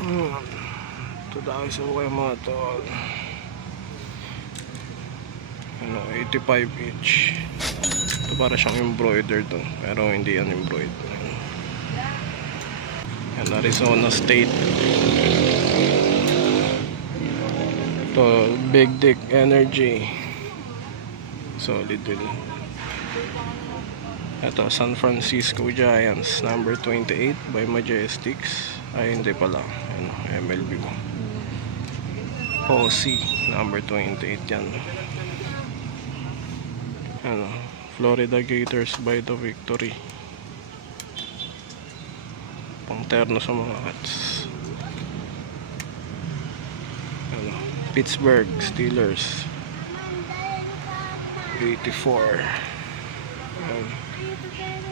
Ito dahil sa ukay mga tol. 85 each. Ito para siyang embroidered to, pero hindi yan embroidered. Yan, Arizona State. Ito, Big Dick Energy. Solid din. Ito, San Francisco Giants number 28 by Majestics. Ay hindi pala, ano, MLB mo. Posse number 28 yan. Ano, Florida Gators by the Victory. Pang terno sa mga Cats. Ano, Pittsburgh Steelers 84.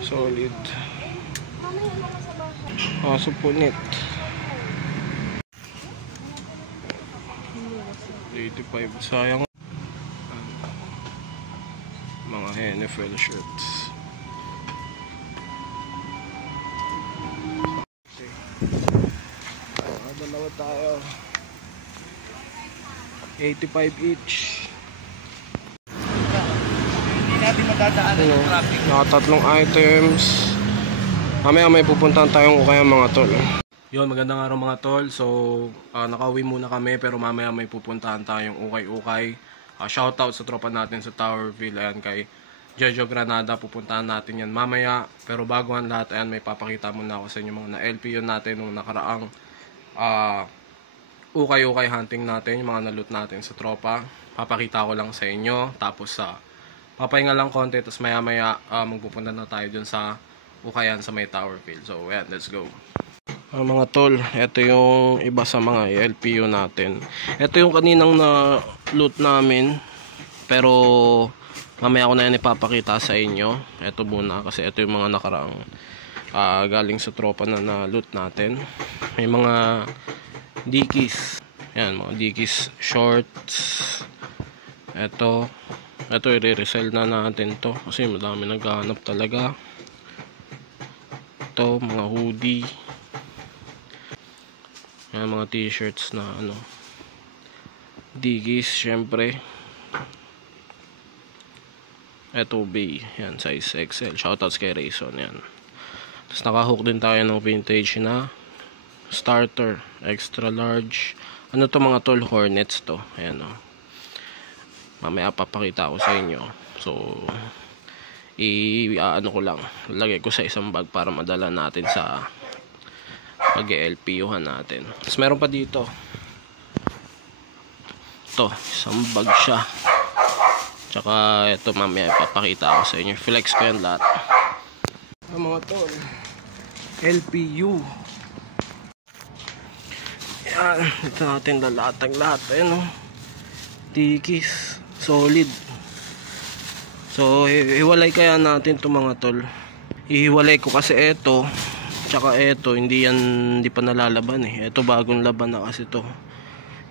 Solid. Kaso punit. 85. Sayang. Mga NFL shirts. Okay. Dalawa tayo. 85 each. Hindi natin madadaanan yung traffic. Nakatatlong items. Mamaya may pupuntahan tayong ukay mga tol. Yun, magandang araw mga tol. So, nakauwi muna kami pero mamaya may pupuntahan tayong ukay-ukay. Shoutout sa tropa natin sa Towerville. Ayan, kay Jojo Granada. Pupuntahan natin yan mamaya. Pero bago ang lahat, ayan, may papakita muna ako sa inyo mga na-LPU natin nung nakaraang ukay-ukay hunting natin. Yung mga na-loot natin sa tropa. Papakita ko lang sa inyo. Tapos papahinga lang konti. Tapos maya-maya magpupunta na tayo dun sa ukayan sa may Towerville. So, ayan, let's go. Mga tol, ito yung iba sa mga LPU natin. Ito yung kaninang na loot namin. Pero mamaya ko na yan ipapakita sa inyo. Ito muna kasi ito yung mga nakaraang galing sa tropa na loot natin. May mga Dickies. Yan, mga Dickies shorts. Ito i-resell na natin to kasi madami naghahanap talaga. Ito, mga hoodie. Yan, mga t-shirts na ano, Dickies, syempre. Ito, B. Yan, size XL. Shoutouts kay Rayson. Yan. Tapos nakahook din tayo ng vintage na starter. Extra large. Ano to mga tol? Hornets to. Ayan o. Mamaya papakita ko sa inyo. So, ano ko lang. Lagay ko sa isang bag para madala natin sa pag-LPUhan natin. Tapos meron pa dito. Ito, isang bag siya. Tsaka ito mamaya ipapakita ko sa inyo. Flex ko yan lahat. Mga tol, LPU. Yan, ito natin lalatag lahat. Ayan o, Dickies, solid. So hiwalay kaya natin ito mga tol. Ihiwalay ko kasi ito tsaka ito, hindi pa nalalaban eh. Ito bagong laban na kasi to,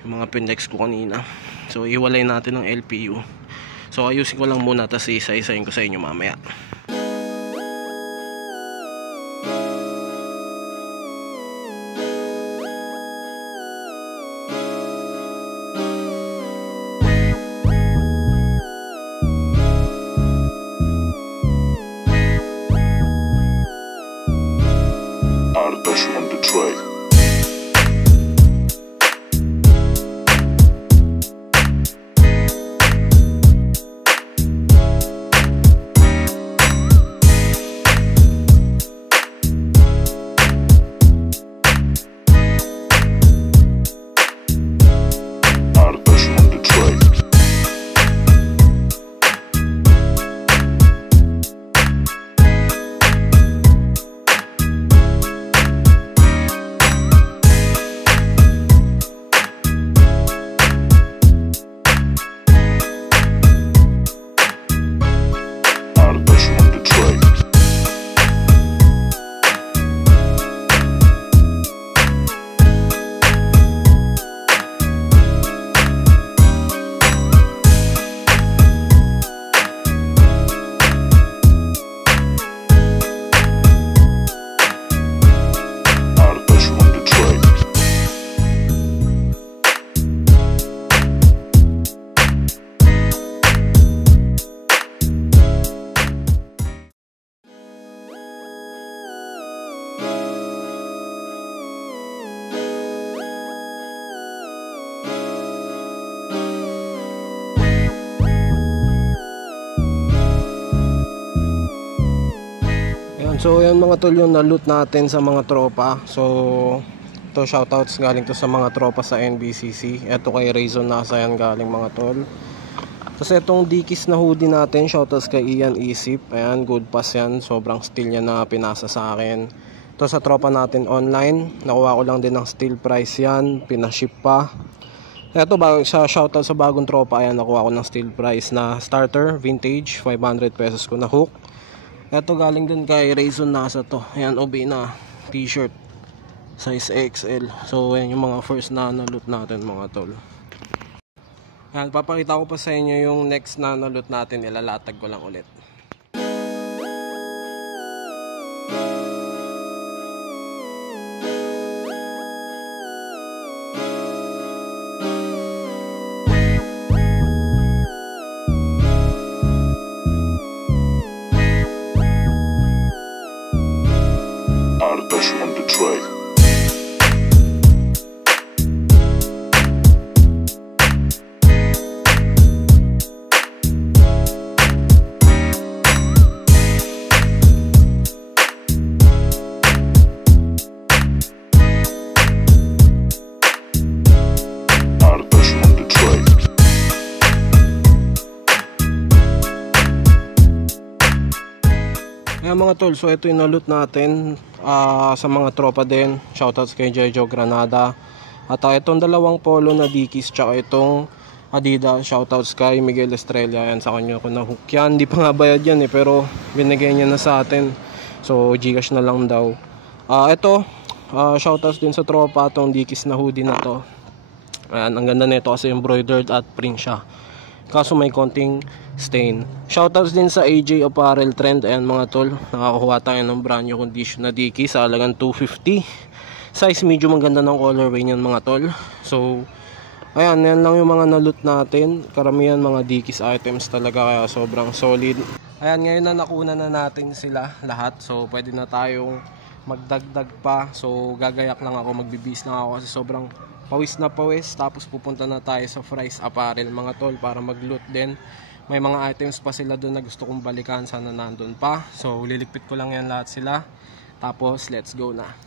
yung mga pindex ko kanina. So ihiwalay natin ng LPU. So ayusin ko lang muna, tapos isa-isahin ko sa inyo mamaya. On the track. So yan mga tol yung na-loot natin sa mga tropa. So ito shoutouts galing to sa mga tropa sa NBCC. Ito kay Razon nasa yan galing mga tol. Kasi itong Dickies na hoodie natin, shoutouts kay Ian Isip. Ayan, good pass yan. Sobrang steel yan na pinasa sa akin. Ito sa tropa natin online. Nakuha ko lang din ng steel price yan. Pinaship pa. Ito sa shoutout sa bagong tropa. Ayan, nakuha ko ng steel price na starter, vintage. 500 pesos ko na hook. Ito galing din kay Razon nasa to. Ayan, OB na t-shirt. Size XL. So, ayan yung mga first na loot natin mga tol. Yan, papakita ko pa sa inyo yung next na loot natin, ilalatag ko lang ulit. Artash on the track. Ayan mga tol, so ito yung na-loot natin sa mga tropa din. Shoutouts kay Jejo Granada. At itong dalawang polo na Dickies tsaka itong Adidas. Shoutouts kay Miguel Estrella. Ayan, sa kanya ko na hook yan. Hindi pa nga bayad yan pero binigay niya na sa atin. So Gcash na lang daw. Ito, shoutouts din sa tropa itong Dickies na hoodie na to. Ayan, ang ganda nito kasi embroidered at print siya. Kaso may konting stain. Shoutouts din sa AJ Apparel Trend. Ayan mga tol, nakakuha tayo ng brand new condition na Dickies sa halagang 250. Size medium, ang ganda ng colorway niyan mga tol. So ayan, yan lang yung mga na-loot natin. Karamihan mga Dickies items talaga, kaya sobrang solid. Ayan, ngayon na nakuna na natin sila lahat. So pwede na tayong magdagdag pa. So gagayak lang ako, magbibis lang ako kasi sobrang pawis na pawis. Tapos pupunta na tayo sa Fry's Apparel mga tol para mag-loot din. May mga items pa sila doon na gusto kong balikan, sana nandun pa. So lilikpit ko lang yan lahat sila. Tapos let's go na.